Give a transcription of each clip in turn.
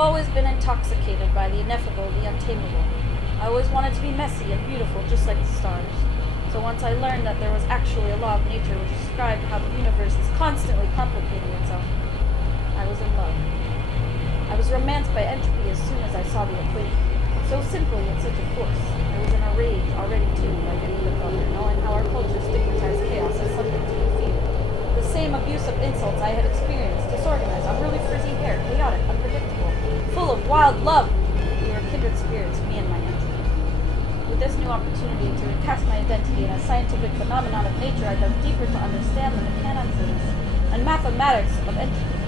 always been intoxicated by the ineffable, the untamable. I always wanted to be messy and beautiful, just like the stars. So once I learned that there was actually a law of nature which described how the universe is constantly complicating itself, I was in love. I was romanced by entropy as soon as I saw the equation. So simple yet such a force. I was in a rage already too, like any other brother, knowing how our culture stigmatized chaos as something to be feared. The same abusive insults I had experienced, disorganized, unruly frizzy hair, chaotic, unpredictable, full of wild love. We were kindred spirits, me and my entropy. With this new opportunity to recast my identity in a scientific phenomenon of nature, I dug deeper to understand the mechanics and mathematics of entropy.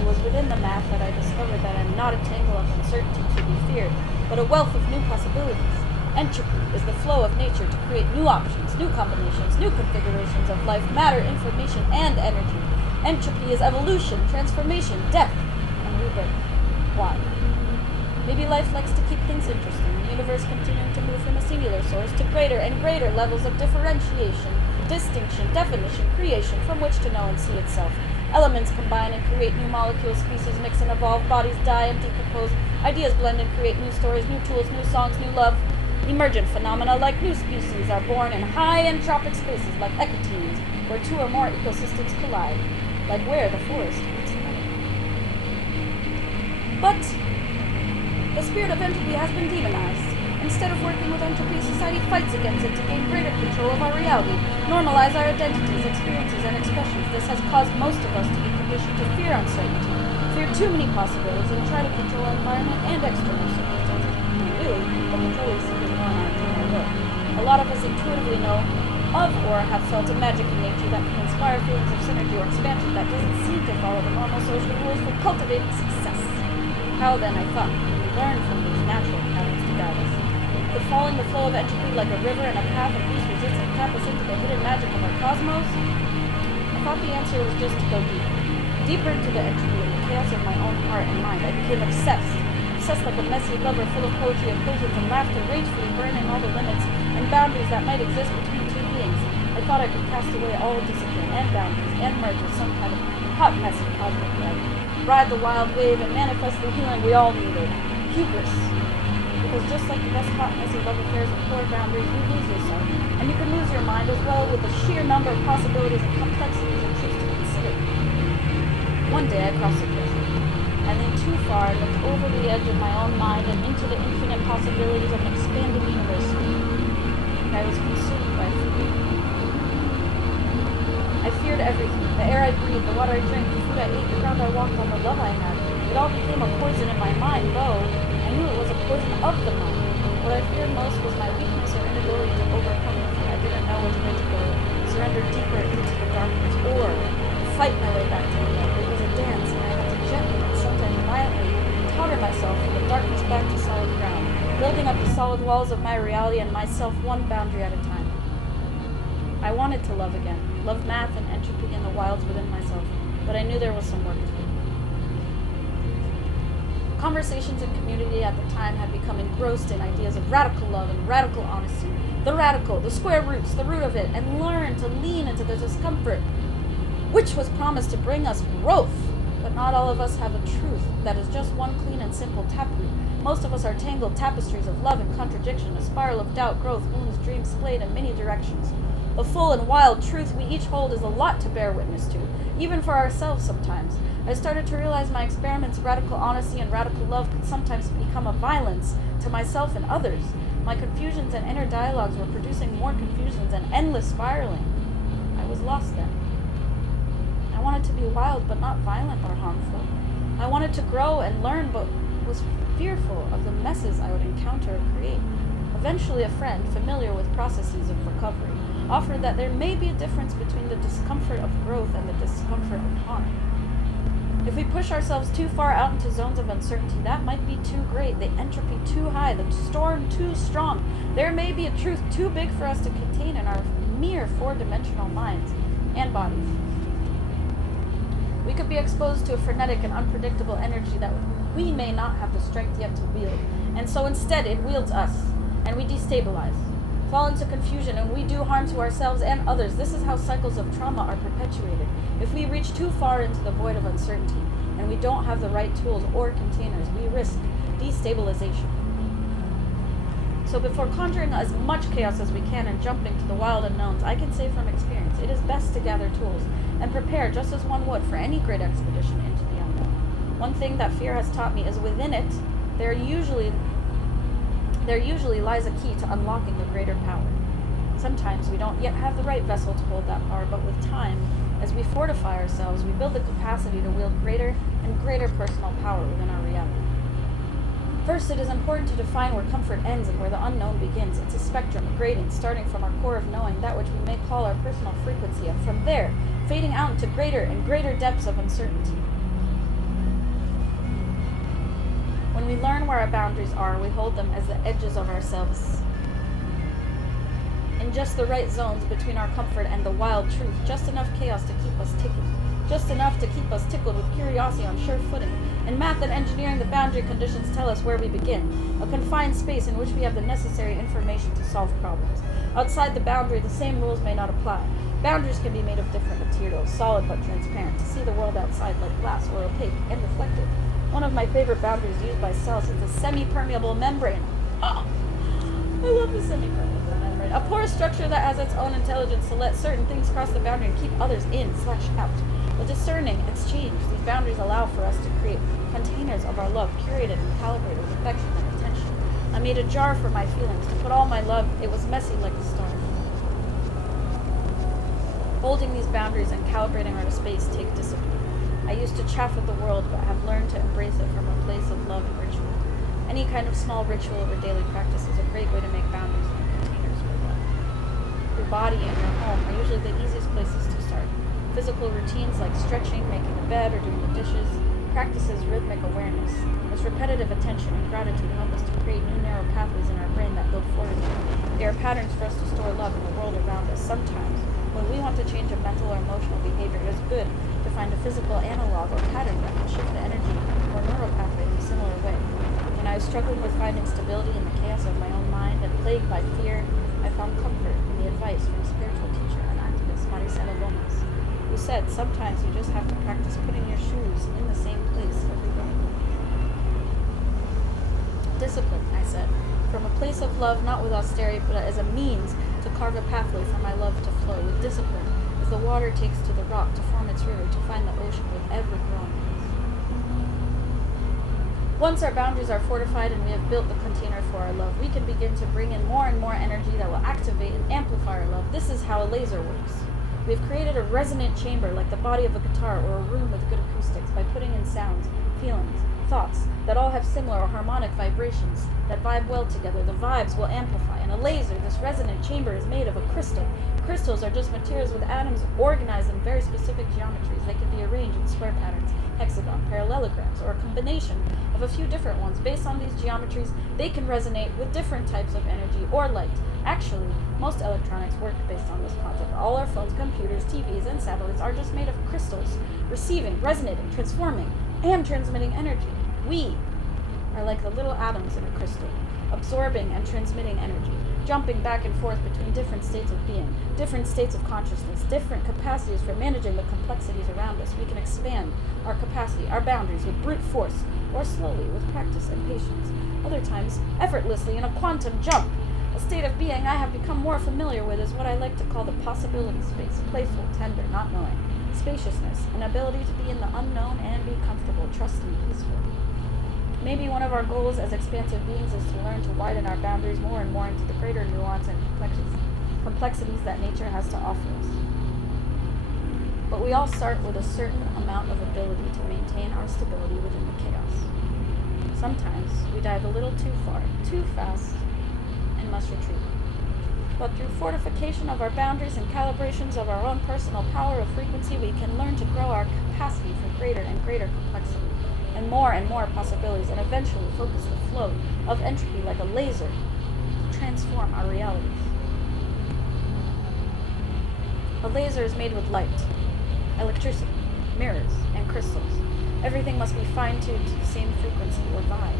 It was within the math that I discovered that I am not a tangle of uncertainty to be feared, but a wealth of new possibilities. Entropy is the flow of nature to create new options, new combinations, new configurations of life, matter, information, and energy. Entropy is evolution, transformation, death, and rebirth. Why? Maybe life likes to keep things interesting, the universe continuing to move from a singular source to greater and greater levels of differentiation, distinction, definition, creation, from which to know and see itself. Elements combine and create new molecules, species mix and evolve, bodies die and decompose, ideas blend and create new stories, new tools, new songs, new love. Emergent phenomena like new species are born in high entropic spaces like ecotemes, where two or more ecosystems collide, like where the forest meets the meadow. But the spirit of entropy has been demonized. Instead of working with entropy, society fights against it to gain greater control of our reality, normalize our identities, experiences, and expressions. This has caused most of us to be conditioned to fear uncertainty, fear too many possibilities, and try to control our environment and external circumstances. Really, the control is simply on our internal will. A lot of us intuitively know of or have felt a magic in nature that can inspire feelings of synergy or expansion that doesn't seem to follow the normal social rules for cultivating success. How then, I thought, can we learn from these natural patterns to guide us? Could following the flow of entropy like a river and a path of least resistance tap us into the hidden magic of our cosmos? I thought the answer was just to go deeper into the entropy and the chaos of my own heart and mind. I became obsessed like a messy lover full of poetry, impulsions, and laughter, ragefully burning all the limits and boundaries that might exist between two beings. I thought I could cast away all discipline and boundaries and merge with some kind of hot, messy cosmic life, ride the wild wave, and manifest the healing we all needed. Hubris. Because just like the best hot, messy love affairs with poor boundaries, you lose yourself. And you can lose your mind as well with the sheer number of possibilities and complexities and truths to consider. One day I crossed the threshold. I leaned too far and looked over the edge of my own mind and into the infinite possibilities of an expanding universe. I was consumed by fear. I feared everything. The air I breathed, the water I drank, the food I ate, the ground I walked on, the love I had. It all became a poison in my mind, though I knew it was a poison of the mind. What I feared most was my weakness or inability to overcome the fear. I didn't know which way to go, surrender deeper into the darkness, or fight my way back to the light. It was a dance, and I had to gently and sometimes violently totter myself from the darkness back to solid ground, building up the solid walls of my reality and myself one boundary at a time. I wanted to love again, love math and entropy and the wilds within myself, but I knew there was some work to do. Conversations in community at the time had become engrossed in ideas of radical love and radical honesty. The radical, the square roots, the root of it, and learn to lean into the discomfort, which was promised to bring us growth. But not all of us have a truth that is just one clean and simple taproot. Most of us are tangled tapestries of love and contradiction, a spiral of doubt, growth, wounds, dreams splayed in many directions. The full and wild truth we each hold is a lot to bear witness to, even for ourselves sometimes. I started to realize my experiments, radical honesty and radical love, could sometimes become a violence to myself and others. My confusions and inner dialogues were producing more confusions and endless spiraling. I was lost then. I wanted to be wild, but not violent or harmful. I wanted to grow and learn, but was fearful of the messes I would encounter or create. Eventually, a friend, familiar with processes of recovery, offered that there may be a difference between the discomfort of growth and the discomfort of harm. If we push ourselves too far out into zones of uncertainty, that might be too great, the entropy too high, the storm too strong. There may be a truth too big for us to contain in our mere four-dimensional minds and bodies. We could be exposed to a frenetic and unpredictable energy that we may not have the strength yet to wield, and so instead it wields us, and we destabilize. fall into confusion, and we do harm to ourselves and others. This is how cycles of trauma are perpetuated. If we reach too far into the void of uncertainty, and we don't have the right tools or containers, we risk destabilization. So before conjuring as much chaos as we can and jumping to the wild unknowns, I can say from experience, it is best to gather tools and prepare just as one would for any great expedition into the unknown. One thing that fear has taught me is within it, there usually lies a key to unlocking the greater power. Sometimes we don't yet have the right vessel to hold that power, but with time, as we fortify ourselves, we build the capacity to wield greater and greater personal power within our reality. First, it is important to define where comfort ends and where the unknown begins. It's a spectrum, a gradient, starting from our core of knowing, that which we may call our personal frequency, and from there, fading out into greater and greater depths of uncertainty. When we learn where our boundaries are, we hold them as the edges of ourselves. In just the right zones between our comfort and the wild truth, just enough chaos to keep us ticking. Just enough to keep us tickled with curiosity on sure footing. In math and engineering, the boundary conditions tell us where we begin, a confined space in which we have the necessary information to solve problems. Outside the boundary, the same rules may not apply. Boundaries can be made of different materials, solid but transparent, to see the world outside like glass or opaque and reflective. One of my favorite boundaries used by cells is the semi-permeable membrane. Oh, I love the semi-permeable membrane. A porous structure that has its own intelligence to let certain things cross the boundary and keep others in/out. A discerning exchange. These boundaries allow for us to create containers of our love, curated and calibrated with affection and attention. I made a jar for my feelings, to put all my love. It was messy like the stars. Holding these boundaries and calibrating our space take discipline. I used to chaff at the world, but have learned to embrace it from a place of love and ritual. Any kind of small ritual or daily practice is a great way to make boundaries and containers for love. Your body and your home are usually the easiest places to start. Physical routines like stretching, making a bed, or doing the dishes practices rhythmic awareness. This repetitive attention and gratitude help us to create new neural pathways in our brain that build fortitude. They are patterns for us to store love in the world around us. Sometimes, when we want to change a mental or emotional behavior, it is good to find a physical analog or pattern that can shift the energy or neural pathway in a similar way. When I was struggling with finding stability in the chaos of my own mind and plagued by fear, I found comfort in the advice from spiritual teacher and activist Maricela Gomez, who said sometimes you just have to practice putting your shoes in the same place every day. Discipline, I said, from a place of love, not with austerity, but as a means to carve a pathway for my love to flow with discipline, as the water takes to the rock to form its river, to find the ocean with ever growing. Once our boundaries are fortified and we have built the container for our love, we can begin to bring in more and more energy that will activate and amplify our love. This is how a laser works. We have created a resonant chamber like the body of a guitar or a room with good acoustics by putting in sounds, feelings, thoughts that all have similar or harmonic vibrations that vibe well together. The vibes will amplify. In a laser, this resonant chamber is made of a crystal. Crystals are just materials with atoms organized in very specific geometries. They can be arranged in square patterns, hexagon, parallelograms, or a combination of a few different ones. Based on these geometries, they can resonate with different types of energy or light. Actually, most electronics work based on this concept. All our phones, computers, TVs, and satellites are just made of crystals, receiving, resonating, transforming, and transmitting energy. We are like the little atoms in a crystal, absorbing and transmitting energy, jumping back and forth between different states of being, different states of consciousness, different capacities for managing the complexities around us. We can expand our capacity, our boundaries with brute force, or slowly with practice and patience. Other times, effortlessly in a quantum jump. A state of being I have become more familiar with is what I like to call the possibility space, playful, tender, not knowing, spaciousness, an ability to be in the unknown and be comfortable, trusting, peaceful. Maybe one of our goals as expansive beings is to learn to widen our boundaries more and more into the greater nuance and complexities that nature has to offer us. But we all start with a certain amount of ability to maintain our stability within the chaos. Sometimes we dive a little too far, too fast, and must retreat. But through fortification of our boundaries and calibrations of our own personal power of frequency, we can learn to grow our capacity for greater and greater complexity, and more possibilities, and eventually focus the flow of entropy like a laser to transform our realities. A laser is made with light, electricity, mirrors, and crystals. Everything must be fine-tuned to the same frequency or vibe.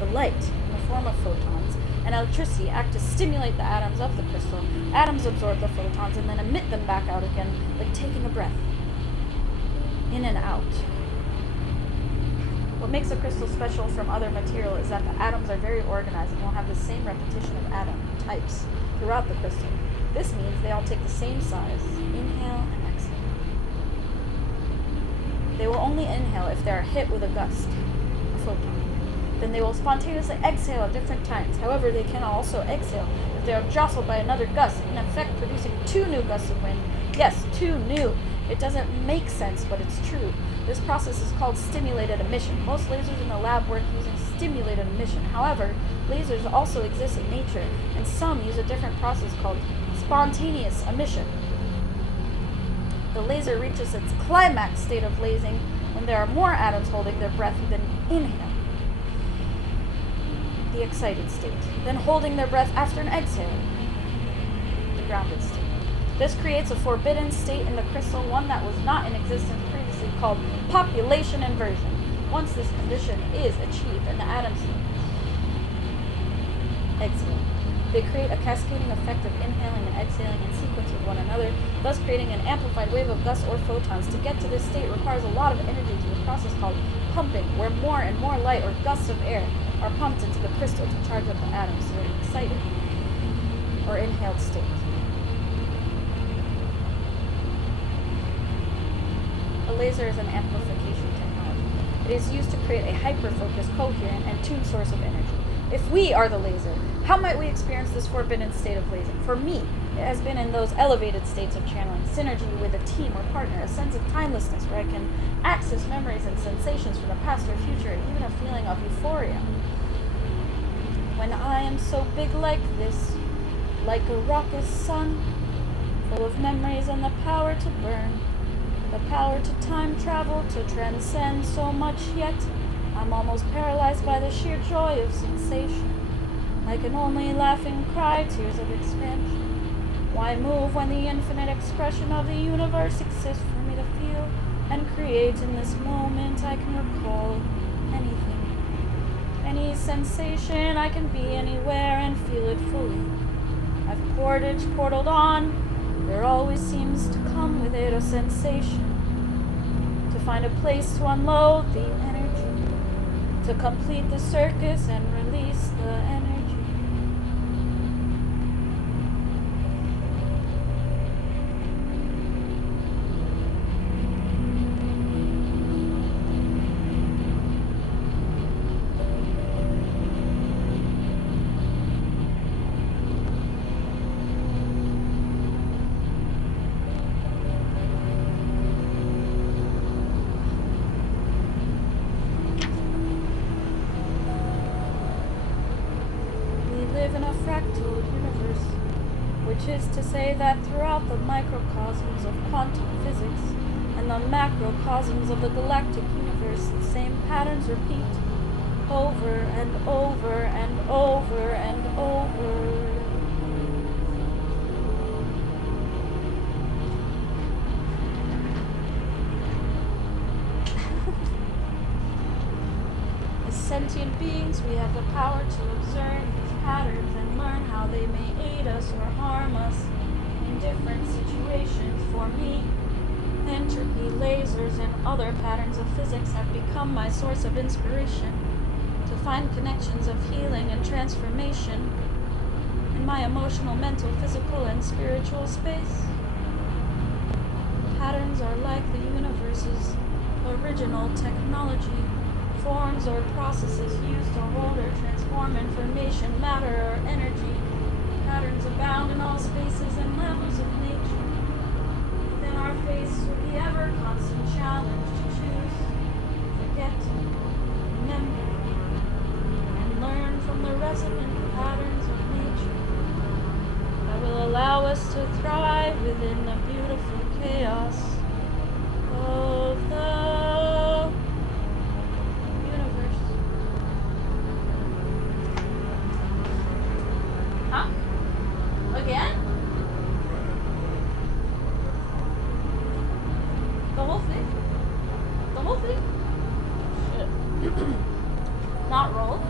The light, in the form of photons, and electricity act to stimulate the atoms of the crystal. Atoms absorb the photons and then emit them back out again, like taking a breath. In and out. What makes a crystal special from other material is that the atoms are very organized and will have the same repetition of atom types throughout the crystal. This means they all take the same size. Inhale and exhale. They will only inhale if they are hit with a gust, a photon. Then they will spontaneously exhale at different times. However, they can also exhale if they are jostled by another gust, in effect producing 2 new gusts of wind. Yes, 2 new. It doesn't make sense, but it's true. This process is called stimulated emission. Most lasers in the lab work using stimulated emission. However, lasers also exist in nature, and some use a different process called spontaneous emission. The laser reaches its climax state of lasing when there are more atoms holding their breath than inhale, the excited state, then holding their breath after an exhale, the grounded state. This creates a forbidden state in the crystal, one that was not in existence previously, called population inversion. Once this condition is achieved and the atoms exhale, they create a cascading effect of inhaling and exhaling in sequence with one another, thus creating an amplified wave of gusts or photons. To get to this state requires a lot of energy through a process called pumping, where more and more light or gusts of air are pumped into the crystal to charge up the atoms to an excited or inhaled state. A laser is an amplification technology. It is used to create a hyper-focused, coherent, and tuned source of energy. If we are the laser, how might we experience this forbidden state of lasing? For me, it has been in those elevated states of channeling, synergy with a team or partner, a sense of timelessness where I can access memories and sensations from the past or future, and even a feeling of euphoria. When I am so big like this, like a raucous sun, full of memories and the power to burn, the power to time travel, to transcend so much, yet I'm almost paralyzed by the sheer joy of sensation. I can only laugh and cry tears of expansion. Why move when the infinite expression of the universe exists for me to feel and create in this moment? I can recall anything, any sensation. I can be anywhere and feel it fully. I've portaled on. There always seems to come with it a sensation, to find a place to unload the energy, to complete the circus and release the energy. Which is to say that throughout the microcosms of quantum physics and the macrocosms of the galactic universe, the same patterns repeat over and over and over and over. As sentient beings, we have the power to observe these patterns and learn how they may aid us or harm us in different situations. For me, entropy, lasers, and other patterns of physics have become my source of inspiration to find connections of healing and transformation in my emotional, mental, physical, and spiritual space. Patterns are like the universe's original technology, forms or processes used to hold or transform information, matter, or energy. Patterns abound in all spaces and levels of nature. Within our face with the ever-constant challenge to choose, forget, remember, and learn from the resonant patterns of nature that will allow us to thrive within the beautiful chaos of the universe. Huh? Again? The whole thing? The whole thing? Shit. Not roll.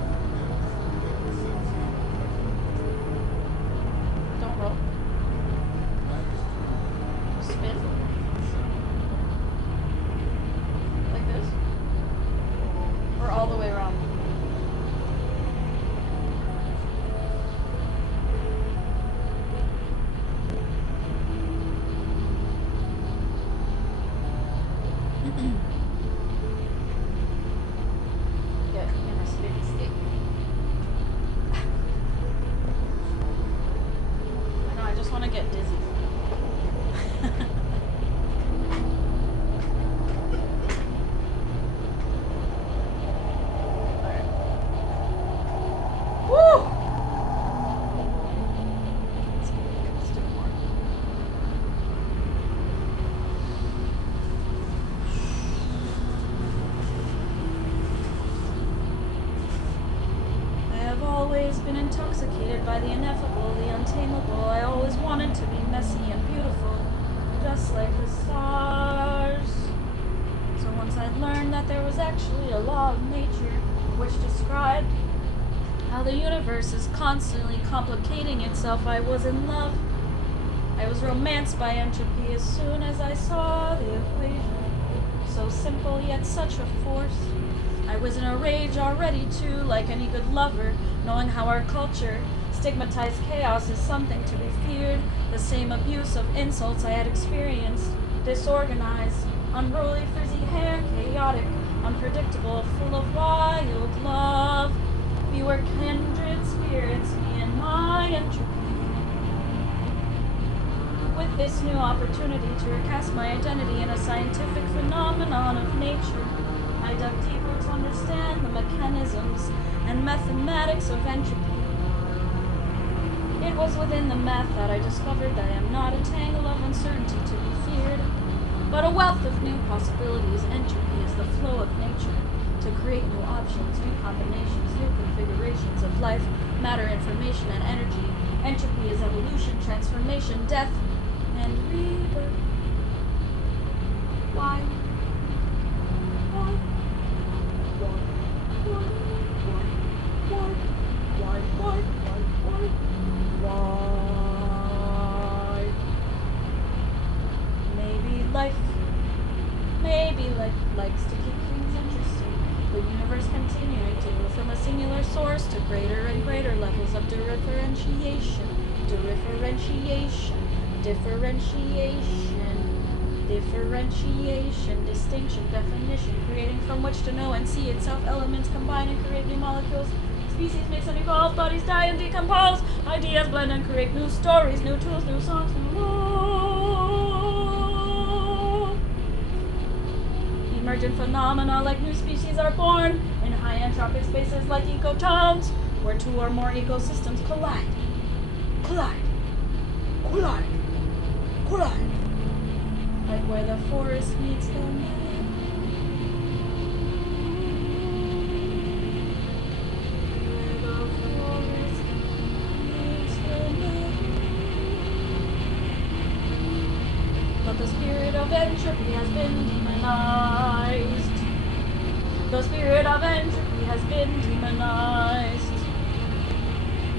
Get in a steady state. I know, I just want to get dizzy. Been intoxicated by the ineffable, the untamable. I always wanted to be messy and beautiful, just like the stars. So once I learned that there was actually a law of nature which described how the universe is constantly complicating itself, I was in love. I was romanced by entropy as soon as I saw the equation. So simple yet such a force. I was in a rage already too, like any good lover, knowing how our culture stigmatized chaos as something to be feared, the same abuse of insults I had experienced, disorganized, unruly frizzy hair, chaotic, unpredictable, full of wild love. We were kindred spirits, me and my entropy. With this new opportunity to recast my identity in a scientific phenomenon of nature, I dug deeper to understand the mechanisms and mathematics of entropy. It was within the math that I discovered that I am not a tangle of uncertainty to be feared, but a wealth of new possibilities. Entropy is the flow of nature to create new options, new combinations, new configurations of life, matter, information, and energy. Entropy is evolution, transformation, death, and rebirth. Why? Maybe life likes to keep things interesting. The universe continuing to move from a singular source to greater and greater levels of differentiation, distinction, definition, creating from which to know and see itself. Elements combine and create new molecules. Species mix and evolve, bodies die and decompose. Ideas blend and create new stories, new tools, new songs, new law. Emergent phenomena like new species are born in high entropic spaces like ecotones, where two or more ecosystems collide. Like where the forest meets the man. But the spirit of entropy has been demonized. The spirit of entropy has been demonized.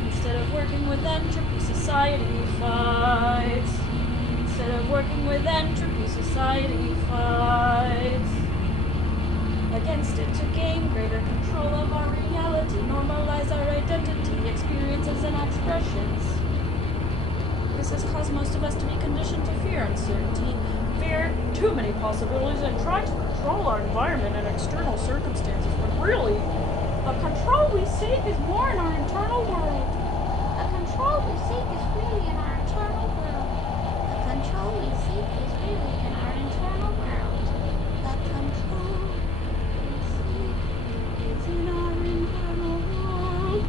Instead of working with entropy, society fights. Instead of working with entropy, society fights against it to gain greater control of our reality, normalize our identity, experiences, and expressions. This has caused most of us to be conditioned to fear uncertainty, fear too many possibilities, and try to control our environment and external circumstances, when really, the control we seek is more in our internal world. The control we seek is really in our internal world. The control we seek is really in our internal world. The control we seek is in our internal world.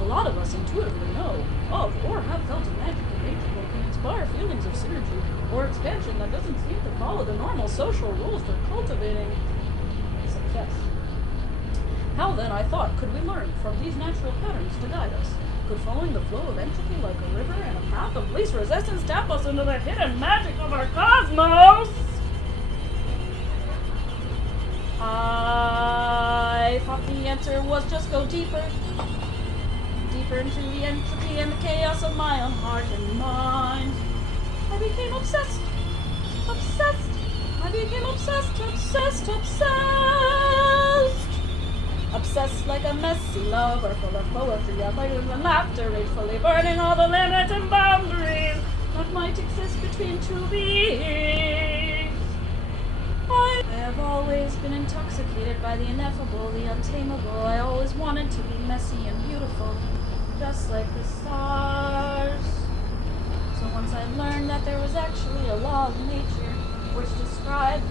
A lot of us intuitively know of or have felt a magical nature that can inspire feelings of synergy or expansion that doesn't seem to follow the normal social rules for cultivating success. How then, I thought, could we learn from these natural patterns to guide us? Could following the flow of entropy like a river and a path of least resistance tap us into the hidden magic of our cosmos? I thought the answer was just go deeper. Deeper into the entropy and the chaos of my own heart and mind. I became obsessed. I became obsessed. Obsessed like a messy lover, full of poetry, layers and laughter, ragefully burning all the limits and boundaries that might exist between two beings. I been intoxicated by the ineffable, the untamable. I always wanted to be messy and beautiful, just like the stars. So once I learned that there was actually a law of nature which described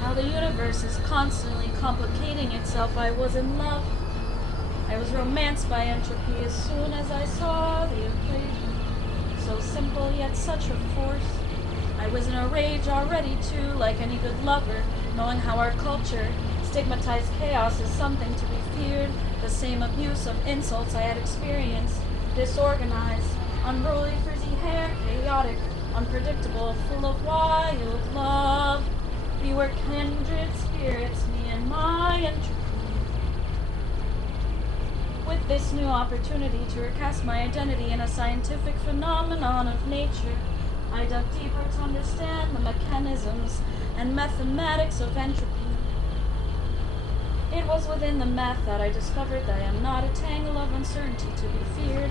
how the universe is constantly complicating itself, I was in love. I was romanced by entropy as soon as I saw the equation. So simple yet such a force. I was in a rage already too, like any good lover, knowing how our culture stigmatized chaos as something to be feared, the same abuse of insults I had experienced, disorganized, unruly frizzy hair, chaotic, unpredictable, full of wild love. We were kindred spirits, me and my entropy. With this new opportunity to recast my identity in a scientific phenomenon of nature, I dug deeper to understand the mechanisms and mathematics of entropy. It was within the math that I discovered that I am not a tangle of uncertainty to be feared,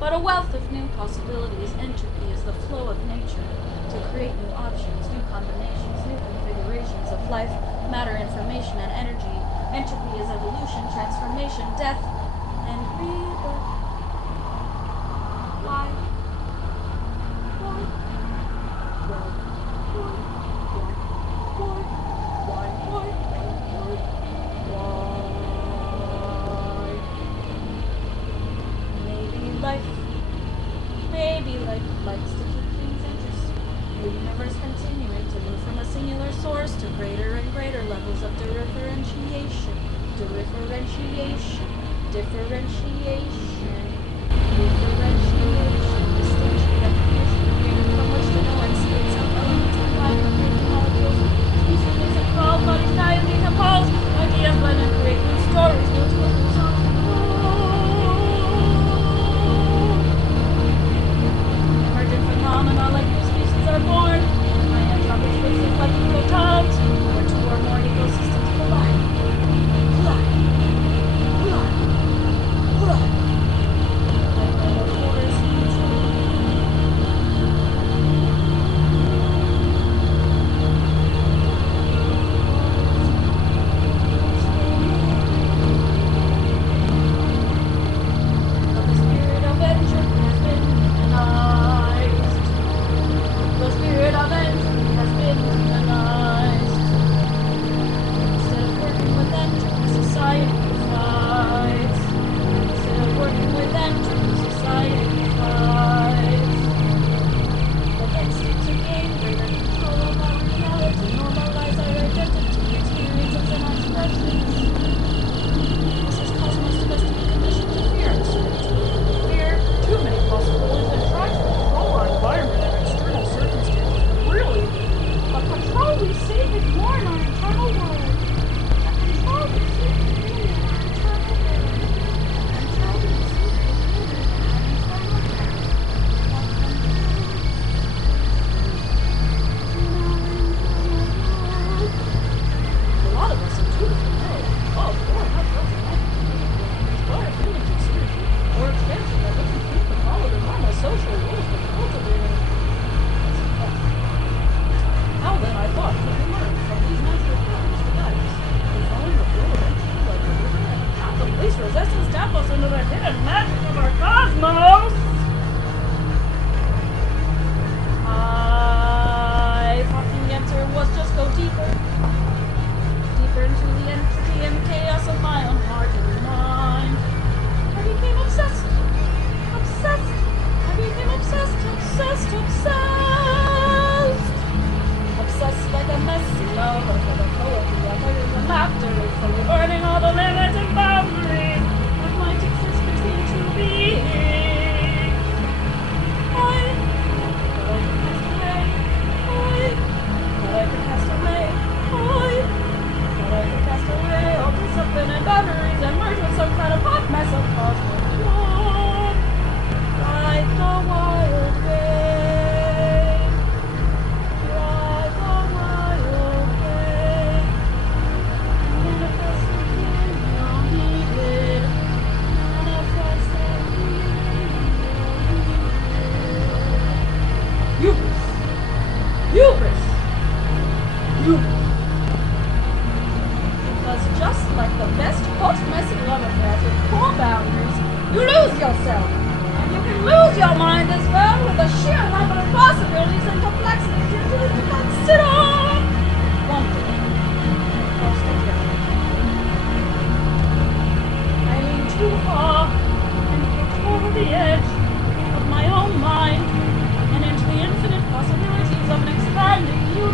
but a wealth of new possibilities. Entropy is the flow of nature to create new options, new combinations, new configurations of life, matter, information, and energy. Entropy is evolution, transformation, death, and rebirth. Why? Maybe life likes to keep things interesting. The universe continuing to move from a singular source to greater and greater levels of differentiation, distinction, recognition, from which to know and see itself, elements and molecules, species and crawls, bodies die and decompose, ideas blend and create new stories, new tools, new songs. Phenomena like new species are born. My entropic spaces like protons, where two or more ecosystems collide.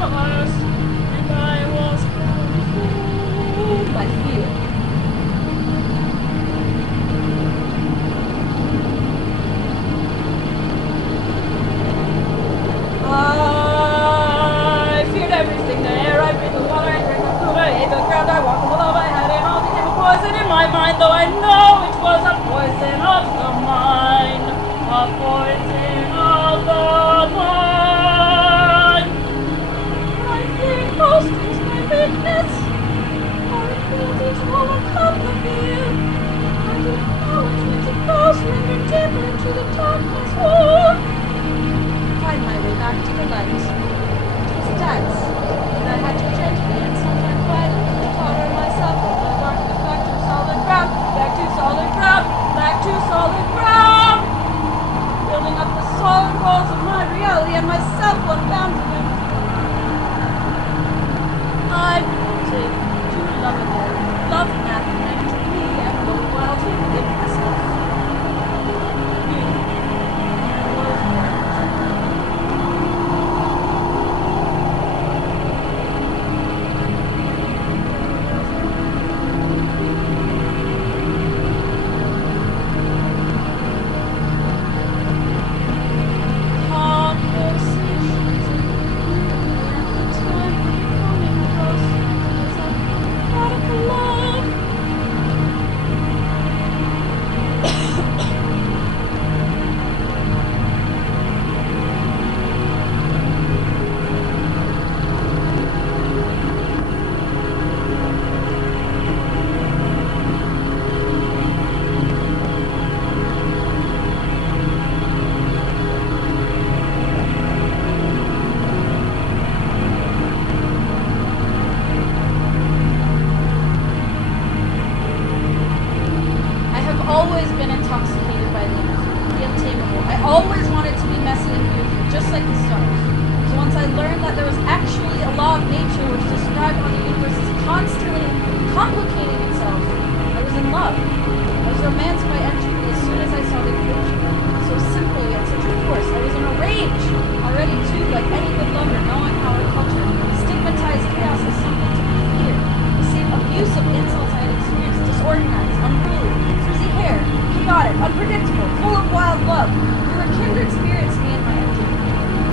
universe, and I was consumed by fear. I feared everything, the air I breathed, the water I drank, the food I ate, the ground I walked, the love I had, and all became a poison in my mind, though I know it was a poison of the mind, a poison of the mind. I feared ghosts is my weakness, our ability to overcome the fear. I didn't know it meant a ghost lingered deeper into the darkness. Find my way back to the light. It was dense, and I had to gently and sometimes violently totter myself over the darkness back to solid ground, back to solid ground, back to solid ground, building up the solid walls of my reality and myself unbound to them. I wanted to love again, love math meant to me and go wild within myself. Always been intoxicated by the untamable. I always wanted to be messy and beautiful, just like the stars. So once I learned that there was actually a law of nature which described how the universe is constantly complicating itself, I was in love. I was romanced by entropy as soon as I saw the equation. So simple yet such a force. I was in a rage already too, like any good lover, knowing how our culture stigmatized chaos as something to be feared. The same abusive insults I had experienced, disorganized, unruly, hair, chaotic, unpredictable, full of wild love. We were kindred spirits, me and my entity.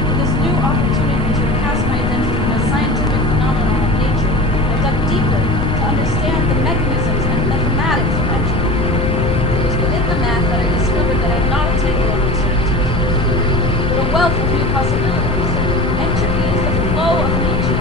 With this new opportunity to recast my identity in a scientific phenomenon of nature, I dug deeper to understand the mechanisms and mathematics of entropy. It was within the math that I discovered that I had not attained over uncertainty, but a wealth of new possibilities. Entropy is the flow of nature,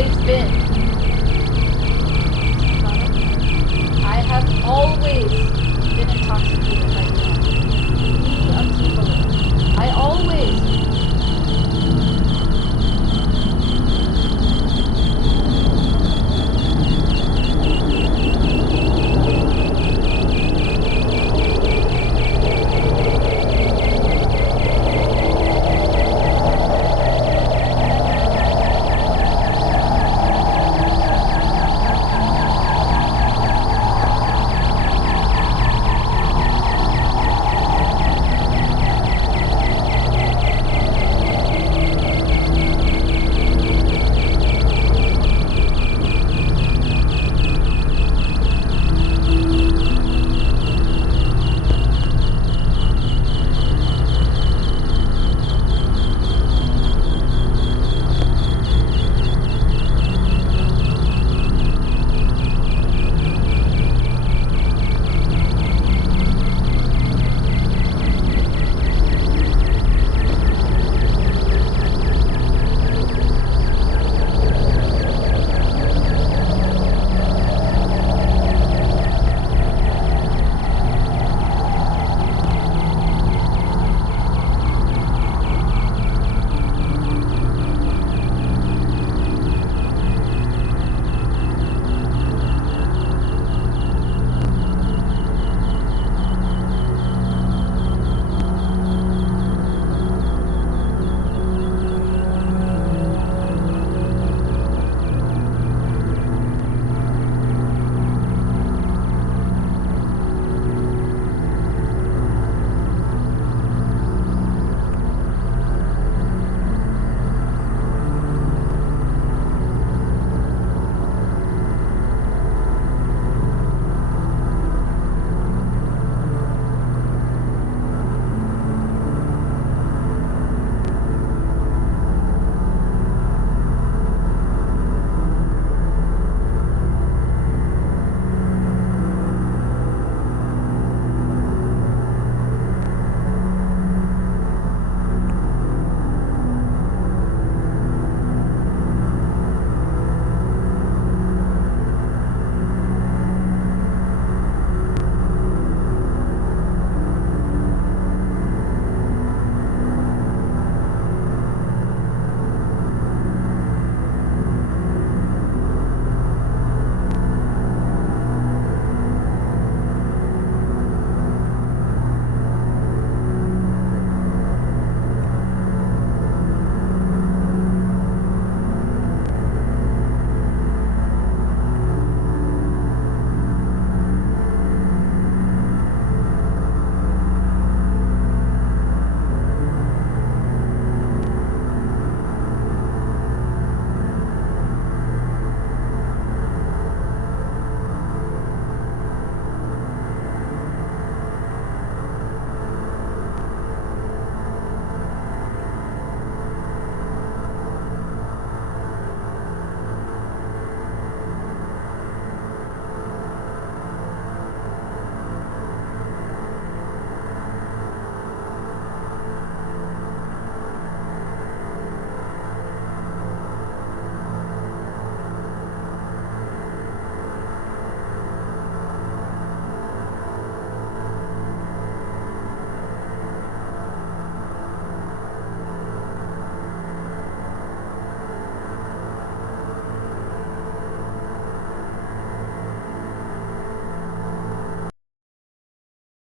always been. I have always been intoxicated by the untamable. I always